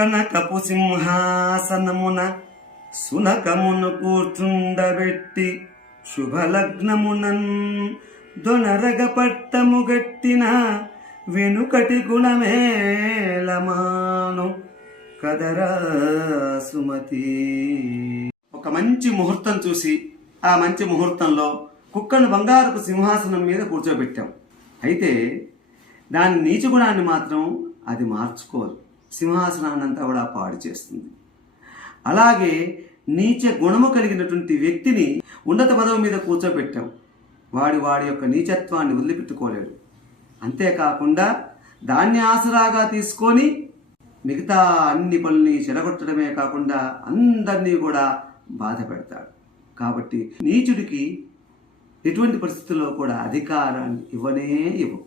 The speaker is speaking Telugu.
కనకపు సింహాసనమున సునకమును కూర్చుండబెట్టి శుభలగ్నమునన్ దొనరగ పట్టము గట్టిన వెనుకటి గుణమేలమాను కదరా సుమతి. ఒక మంచి ముహూర్తం చూసి ఆ మంచి ముహూర్తంలో కుక్కను బంగారపు సింహాసనం మీద కూర్చోబెట్టాం. అయితే దాని నీచ గుణాన్ని మాత్రం అది మార్చుకోదు, సింహాసనాన్ని అంతా కూడా పాడు చేస్తుంది. అలాగే నీచ గుణము కలిగినటువంటి వ్యక్తిని ఉన్నత పదవి మీద కూర్చోబెట్టాం. వాడి యొక్క నీచత్వాన్ని వదిలిపెట్టుకోలేడు. అంతేకాకుండా దాన్ని ఆసరాగా తీసుకొని మిగతా అన్ని పనుల్ని చెడగొట్టడమే కాకుండా అందరినీ కూడా బాధ పెడతాడు. కాబట్టి నీచుడికి ఎటువంటి పరిస్థితుల్లో కూడా అధికారాన్ని ఇవ్వనే ఇవ్వవు.